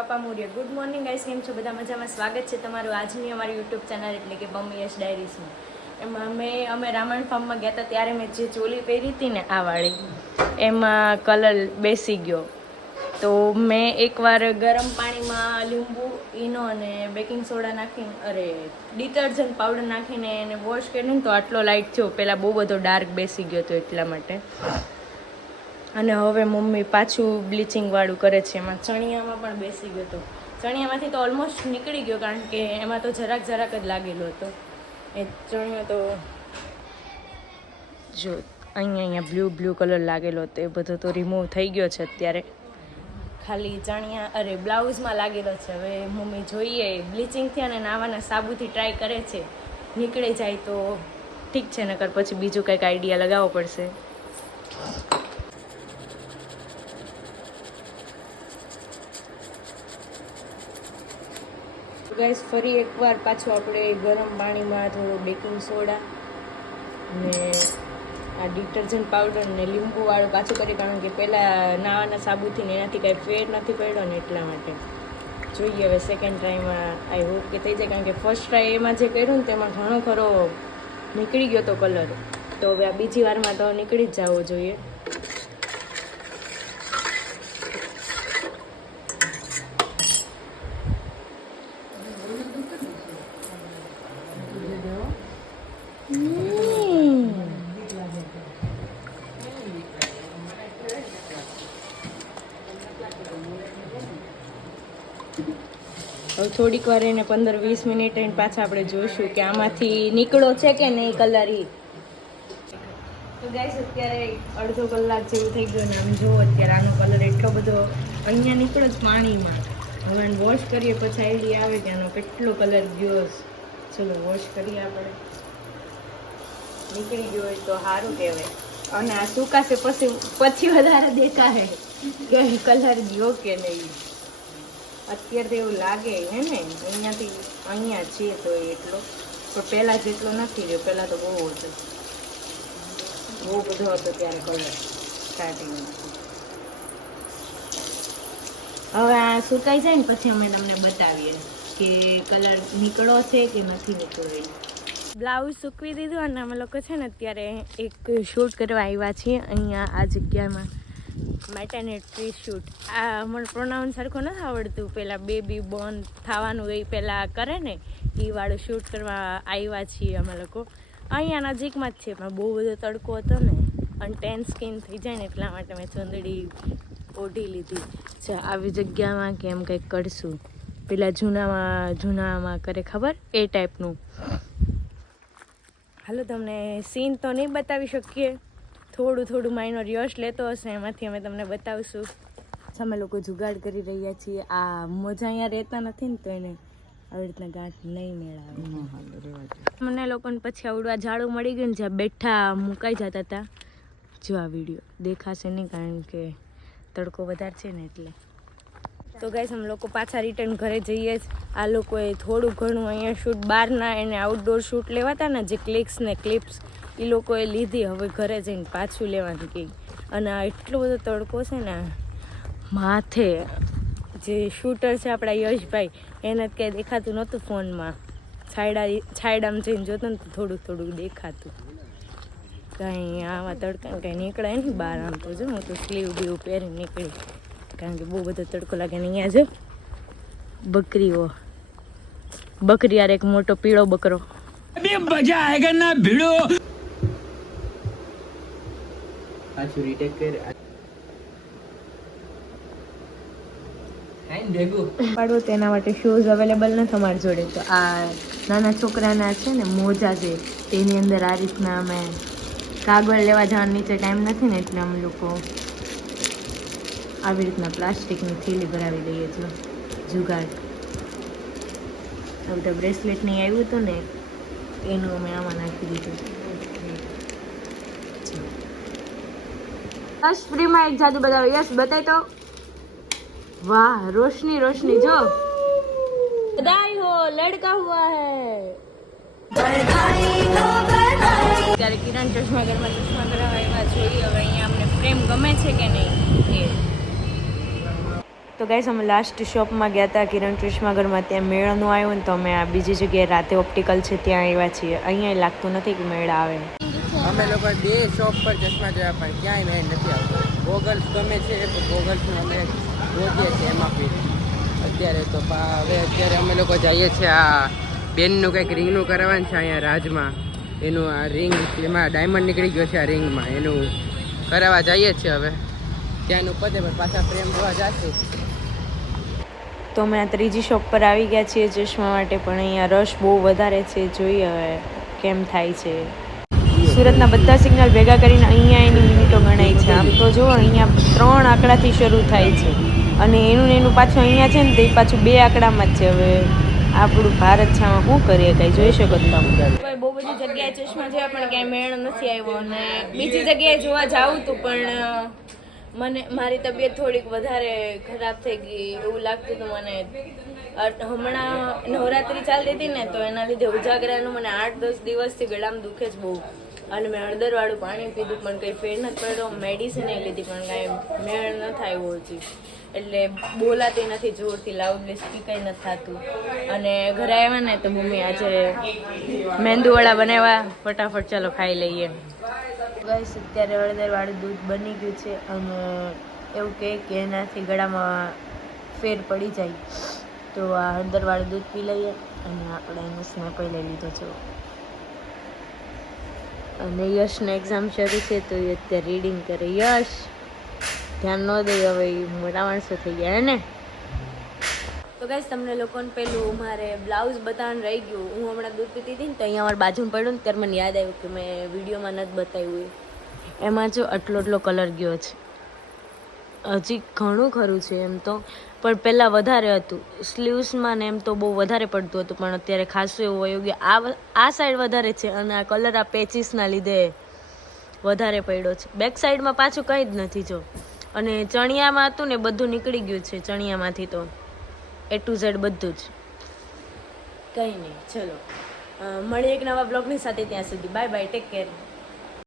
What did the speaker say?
પાપા Morya good morning guys, કેમ છો બધા? મજામાં? સ્વાગત છે તમારું આજની અમારી યુટ્યુબ ચેનલ એટલે કે બમ્મી યશ ડાયરીઝમાં. એમાં અમે રામાયણ ફાર્મમાં ગયા હતા ત્યારે મેં જે ચોલી પહેરી હતી ને આ વાળી, એમાં કલર બેસી ગયો. તો મેં એકવાર ગરમ પાણીમાં લીંબુ, ઈનો અને બેકિંગ સોડા નાખીને ડિટર્જન્ટ પાવડર નાખીને એને વોશ કરીને તો આટલો લાઇટ થયો. પહેલાં બહુ બધો ડાર્ક બેસી ગયો હતો એટલા માટે. અને હવે મમ્મી પાછું બ્લીચિંગવાળું કરે છે. એમાં ચણિયામાં પણ બેસી ગયો હતો. ચણિયામાંથી તો ઓલમોસ્ટ નીકળી ગયો કારણ કે એમાં તો જરાક જ લાગેલો હતો. એ ચણિયો તો જો અહીંયા બ્લુ કલર લાગેલો હતો, એ બધો તો રિમૂવ થઈ ગયો છે અત્યારે. ખાલી ચણિયા બ્લાઉઝમાં લાગેલો છે. હવે મમ્મી જોઈએ બ્લીચિંગથી અને નાવાના સાબુથી ટ્રાય કરે છે. નીકળી જાય તો ઠીક છે, નકર પછી બીજું કંઈક આઈડિયા લગાવવો પડશે. ગાઈસ ફરી એકવાર પાછું આપણે ગરમ પાણીમાં થોડો બેકિંગ સોડા ને આ ડિટર્જન્ટ પાવડર ને લીંબુવાળું પાછું કરી, કારણ કે પહેલાં નાવાના સાબુથી ને એનાથી કાંઈ ફેર નથી પડ્યો ને એટલા માટે. જોઈએ હવે સેકન્ડ ટ્રાયમાં આઈ હોપ કે થઈ જાય, કારણ કે ફર્સ્ટ ટ્રાય એમાં જે કર્યું ને તેમાં ઘણો ખરો નીકળી ગયો તો કલર. તો હવે આ બીજી વારમાં તો નીકળી જ જવો જોઈએ. હવે થોડીક વાર એને 15-20 મિનિટ એને પાછા આપણે જોઈશું કે આમાંથી નીકળો છે કે નહીં કલર. તો ગાઈસ અત્યારે અડધો કલાક જેવું થઈ ગયો ને આમ જુઓ અત્યારે આનો કલર એટલો બધો અહીંયા નીકળો જ પાણીમાં. હવે વોશ કરીએ પછી આઈડિયા આવે કે આનો કેટલો કલર ગયો. ચલો વોશ કરીએ આપણે. નીકળી ગયો હોય તો સારું કહેવાય, અને આ સુકાશે પછી વધારે દેખાશે કે કલર ગયો કે નહીં. અત્યારે તો એવું લાગે હે ને અહીંયાથી અહીંયા છે તો એટલો, પણ પહેલાં જેટલો નથી રહ્યો. પહેલાં તો બહુ હતો, બહુ બધો હતો ત્યારે કલર સ્ટાર્ટિંગમાં. હવે આ સુકાઈ જાય ને પછી અમે તમને બતાવીએ કે કલર નીકળો છે કે નથી નીકળ્યો. બ્લાઉઝ સૂકવી દીધું અને અમે લોકો છે ને અત્યારે એક શૂટ કરવા આવ્યા છીએ અહીંયા આ જગ્યામાં, મેટર્નિટી શૂટ. આ મને પ્રોનાઉન્સ સરખો નથી આવડતું. પહેલાં બેબી બોર્ન થવાનું એ પહેલાં કરે ને એ વાળું શૂટ કરવા આવ્યા છીએ અમે લોકો. અહીંયા નજીકમાં જ છે, પણ બહુ બધો તડકો હતો ને અને ટેન સ્કિન થઈ જાય ને એટલા માટે મેં ચંદડી ઓઢી લીધી છે. આવી જગ્યામાં કે એમ કંઈક કરશું. પેલા જૂનામાં કરે ખબર એ ટાઈપનું. હાલો તમને સીન તો નહીં બતાવી શકીએ, થોડું માઇનોર યશ લેતો હશે એમાંથી અમે તમને બતાવશું. અમે લોકો જુગાડ કરી રહ્યા છીએ. આ મોજા અહીંયા રહેતા નથી ને તો એને આવી રીતના ગાંઠ નહીં મેળાવે. મને લોકોને પછી આવડવા ઝાડું મળી ગયું ને જ્યાં બેઠા મુકાઈ જતા હતા. જો આ વિડીયો દેખાશે નહીં કારણ કે તડકો વધારે છે ને એટલે. તો ગાઈસ અમે લોકો પાછા રિટર્ન ઘરે જઈએ જ. આ લોકોએ થોડું ઘણું અહીંયા શૂટ બહારના એને આઉટડોર શૂટ લેવાતા ને જે ક્લિક્સ ને ક્લિપ્સ એ લોકોએ લીધી. હવે ઘરે જઈને પાછું લેવાનું કહી. અને આ એટલો બધો તડકો છે ને માથે. જે શૂટર છે આપણા યશભાઈ એને જ કંઈ દેખાતું નહોતું ફોનમાં. છાયડામાં જઈને જોતો ને તો થોડુંક દેખાતું. કાંઈ આવા તડકા કંઈ નીકળે નહીં બહાર. આમ તો જો હું તો સ્લીવ બીવ પહેરીને નીકળી, કારણ કે બહુ બધો તડકો લાગે ને. અહીંયા જો બકરી યાર, એક મોટો પીળો બકરો. મજા આયેગા ના ભીડો. પાછું રીટેક કર પાડવો તેના માટે શૂઝ અવેલેબલ નથી અમારી જોડે. તો આ નાના છોકરાના છે ને મોજા છે, તેની અંદર આ રીતના અમે કાગળ લેવા જવાનું નીચે ટાઈમ નથી ને એટલે અમે લોકો આવી રીતના પ્લાસ્ટિકની થેલી ભરાવી દઈએ છીએ. જુગાડ બધા બ્રેસલેટ નહીં આવ્યું હતું ને એનું અમે આમાં નાખી દીધું. યશ ફ્રીમાં એક જાદુ બતાવો. યશ બતાય તો. વાહ, રોશની જો. બધાઈ હો, લડકા હુઆ હૈ. ત્યારે કિરણ ચશ્મા ઘરમાં ચશ્મા કરાવવા આવ્યા. જોઈએ હવે અહીંયા અમને ફ્રેમ ગમે છે કે નહીં. તો ગાઈસ અમે લાસ્ટ શોપમાં ગયા હતા કિરણ ચશ્માઘરમાં, ત્યાં મેળો ન આવ્યો ને તો અમે આ બીજી જગ્યાએ રાતે ઓપ્ટિકલ છે ત્યાં આવ્યા છીએ. અહીંયા લાગતું નથી કે મેળ આવે. અમે લોકો 2 શોપ પર ચશ્મા જોયા પણ ક્યાંય મેળ નથી આવતો. ગોગલ્સ ગમે છે તો ગોગલ્સ અમે ગોતીએ છીએ એમાં બી અત્યારે તો અત્યારે અમે લોકો જઈએ છીએ આ બેનનું કંઈક રિંગનું કરાવવાનું છે અહીંયા રાજમાં. એનું આ રિંગ એમાં ડાયમંડ નીકળી ગયો છે આ રિંગમાં, એનું કરાવવા જઈએ છીએ. હવે ત્યાંનું પતે પણ પાછા પ્રેમ જોવા જઈશું. તો અમે આ ત્રીજી શોપ પર આવી ગયા છીએ ચશ્મા માટે, પણ અહીંયા રશ બહુ વધારે છે. જોઈએ હવે કેમ થાય છે. સુરતના બધા સિગ્નલ ભેગા કરીને અહીંયા એની મિનિટો ગણાય છે. આમ તો જો અહીંયા 3 આંકડાથી શરૂ થાય છે અને એનું પાછું અહીંયા છે ને તે પાછું 2 આંકડામાં જ છે. હવે આપણું ભારત છે આમાં શું કરીએ, કંઈ જોઈ શકો તમે. બહુ બધી જગ્યાએ ચશ્મા જોયા પણ ક્યાંય મેળ નથી આવ્યો અને બીજી જગ્યાએ જોવા જાઉં તું પણ મારી તબિયત થોડીક વધારે ખરાબ થઈ ગઈ એવું લાગતું હતું મને. હમણાં નવરાત્રી ચાલતી હતી ને તો એના લીધે ઉજાગરાનું મને 8-10 દિવસથી ગળામાં દુખે જ બહુ અને મેં હળદરવાળું પાણી પીધું પણ કંઈ ફેર નથી પડ્યો. મેડિસિન લીધી પણ કાંઈ મેળ ન થાય ઓછી, એટલે બોલાતી નથી જોરથી, લાઉડલી સ્પીકર નથી થતું. અને ઘરે આવ્યા ને તો મમ્મી આજે મેંદુવડા બનાવ્યા, ફટાફટ ચાલો ખાઈ લઈએ. ગાઈસ અત્યારે હળદરવાળું દૂધ બની ગયું છે અને એવું કહે કે એનાથી ગળામાં ફેર પડી જાય. તો આ હળદરવાળું દૂધ પી લઈએ અને આપણે એનું સ્નેપ લઈ લીધો છે. અને યશને એક્ઝામ શરૂ છે તો એ અત્યારે રીડિંગ કરે. યશ ધ્યાન ન દે, હવે મોટા માણસો થઈ ગયા હે ને. તો ગાઈસ તમને લોકોને પેલું મારે બ્લાઉઝ બતાવવાનું રહી ગયું. હું હમણાં દૂધ પીતી હતી ને તો અહીંયા અમારી બાજુમાં પડ્યું ને ત્યારે મને યાદ આવ્યું કે મેં વિડીયોમાં નથી બતાવ્યું. એમાં જો આટલો કલર ગયો છે. હજી ઘણું ખરું છે એમ તો, પણ પહેલાં વધારે હતું સ્લીવ્સમાં ને એમ તો બહુ વધારે પડતું હતું, પણ અત્યારે ખાસું એવું વયું ગયું. આ સાઈડ વધારે છે અને આ કલર આ પેચીસના લીધે વધારે પડ્યો છે. બેક સાઈડમાં પાછું કંઈ જ નથી જો. અને ચણિયામાં હતું ને બધું નીકળી ગયું છે ચણિયામાંથી, તો A to Z બધું જ. કંઈ નહીં, ચલો મળીએ એક નવા બ્લોગની સાથે. ત્યાં સુધી બાય બાય, ટેક કેર.